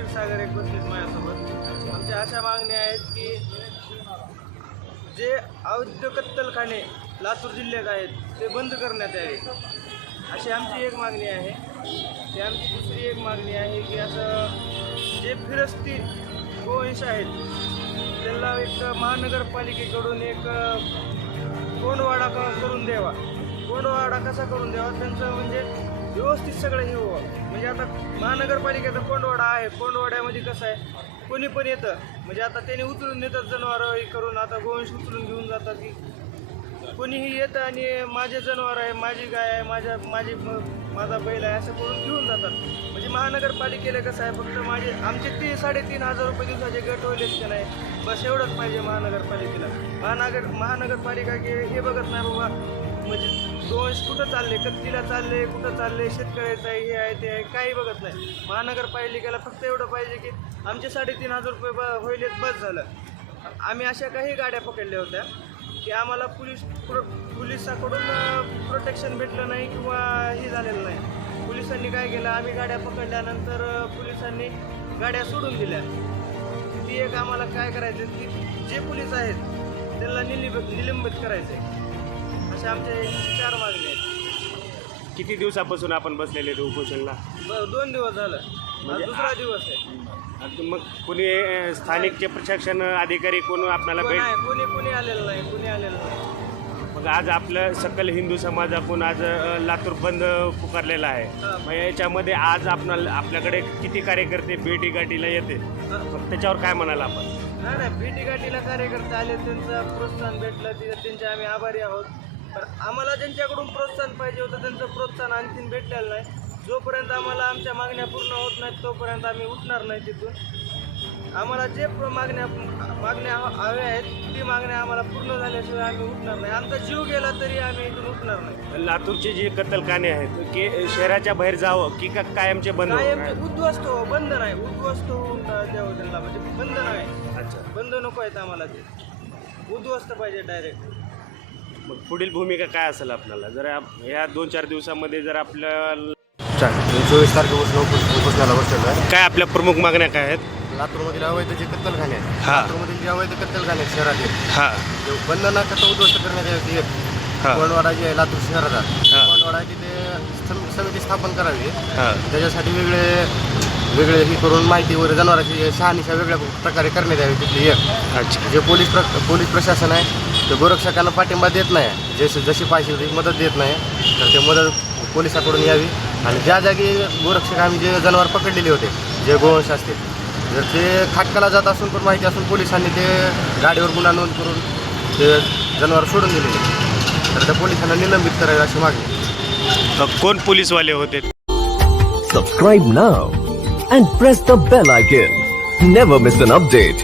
क्षीरसागर एक बसलेत माझ्यासोबत. आमच्या अशा मागण्या आहेत की जे अवैध कत्तलखाने लातूर जिल्ह्यात आहेत ते बंद करण्यात यावे. अशी आमची एक मागणी आहे. ती आमची दुसरी एक मागणी आहे की असं जे फिरस्ती गोवंश आहेत त्यांना एक महानगरपालिकेकडून एक कोंडवाडा क- करून द्यावा कोंडवाडा कसा करून द्यावा त्यांचं म्हणजे व्यवस्थित सगळं हे व्हावं म्हणजे आता महानगरपालिकेचा कोंडवाडा आहे. कोंडवाड्यामध्ये कसं आहे कोणी पण येतं. म्हणजे आता त्यांनी उचलून नेतात जनावरं हे करून आता गोवंश उचलून घेऊन जातात की. कोणीही येतं आणि माझे जनावर आहे माझी गाय आहे माझ्या माझी माझा बैल आहे असं करून घेऊन जातात. म्हणजे महानगरपालिकेला कसं आहे फक्त माझे आमचे ती साडेतीन हजार रुपये दिवसाचे गट होईल की नाही बस एवढंच पाहिजे महानगरपालिकेला. महानगर महानगरपालिका की हे बघत नाही बाबा. म्हणजे दोष कुठं चालले? कत्तीला चालले कुठं चालले? शेतकऱ्याचं आहे हे आहे ते आहे काही बघत नाही. महानगरपालिकेला फक्त एवढं पाहिजे की आमचे साडेतीन हजार रुपये ब होईलेच बस झालं. आम्ही अशा काही गाड्या पकडल्या होत्या की आम्हाला पोलीस प्रो पोलिसाकडून प्रोटेक्शन भेटलं नाही किंवा हे झालेलं नाही. पोलिसांनी काय केलं? आम्ही गाड्या पकडल्यानंतर पोलिसांनी गाड्या सोडून दिल्या. ती एक आम्हाला काय करायचं की जे पोलीस आहेत त्यांना निलिब निलंबित करायचं आहे असे आमचे चार मागणी आहेत. किती दिवसापासून आपण बसलेले आहेत उपोषणला? ब- दोन दिवस झालं. म्हणजे दुसरा दिवस आहे. आता मग कुणी अं, स्थानिकचे प्रशासन अधिकारी कोण आपल्याला भेट कोणी कोणी आलेलं नाही. कोणी आलेलं नाही. मग आज आपलं सकल हिंदू समाजाकडून आज अं, लातूर बंद पुकारलेला आहे. मग याच्यामध्ये आज आपणाला आपल्याकडे किती कार्यकर्ते भेटी गाठीला येते. मग त्याच्यावर काय म्हणाल आपण? नाही नाही. भेटी गाठीला कार्यकर्ते आले त्यांचं प्रोत्साहन भेटलं तिथे त्यांचे आम्ही आभारी आहोत. पण आम्हाला ज्यांच्याकडून प्रोत्साहन पाहिजे होतं त्यांचं प्रोत्साहन आणखीन भेटलेलं नाही. जोपर्यंत आम्हाला आमच्या मागण्या पूर्ण होत नाहीत तोपर्यंत आम्ही उठणार नाही तिथून. आम्हाला जे मागण्या मागण्या हव्या आहेत ती मागण्या आम्हाला पूर्ण झाल्याशिवाय आम्ही उठणार नाही. आमचा जीव गेला तरी आम्ही इथून उठणार नाही. लातूरचे जे कत्तलखाने आहेत की शहराच्या बाहेर जावं की का कायमचे बंद कायम होणार? उद्ध्वस्त हो बंद नाही. उद्ध्वस्त होऊन द्यावं त्यांना म्हणजे बंद नाही. अच्छा. बंद नको आहेत आम्हाला ते. उद्ध्वस्त पाहिजे डायरेक्ट मग पुढील भूमिका काय असेल आपल्याला? जर आप- या दोन चार दिवसामध्ये जर आपल्याला चोवीस तारखेपासून उपोष- उपोषणाला बसलेलो आहे. काय आपल्या प्रमुख मागण्या काय आहेत? लातूरमधील अवैध जे कत्तलखाने आहेत. हा. लातूरमधील जे अवैध कत्तलखाने आहेत शहरातील हा. ते बंद न करता उद्ध्वस्त करण्यात यावी एक. हा. कोंडवाडा जे आहे लातूर शहराचा हा. कोंडवाडा तिथे सम- समिती स्थापन करावी. हा. त्याच्यासाठी वेगळे वेगळे हे करून माहिती वगैरे जनावरांची शहानिशा वेगळ्या प्रकारे करण्यात यावी तिथली एक. अच्छा. जे पोलीस प्र पोलीस प्रशासन आहे ते गोरक्षकांना पाठिंबा देत नाही. जशी जशी पाहिजे तशी मदत देत नाही. तर ते मदत पोलिसाकडून यावी. आणि ज्या जागी गोरक्षक आम्ही जे जनावर पकडलेले होते जे गोवंश असतील जर ते खाटकाला जात असून पण माहिती असून पोलिसांनी ते गाडीवर गुन्हा नोंद करून ते जनावर सोडून दिलेले. तर त्या पोलिसांना निलंबित करावे अशी मागणी. कोण पोलीसवाले होते? Subscribe now and press the bell icon. Never miss an update.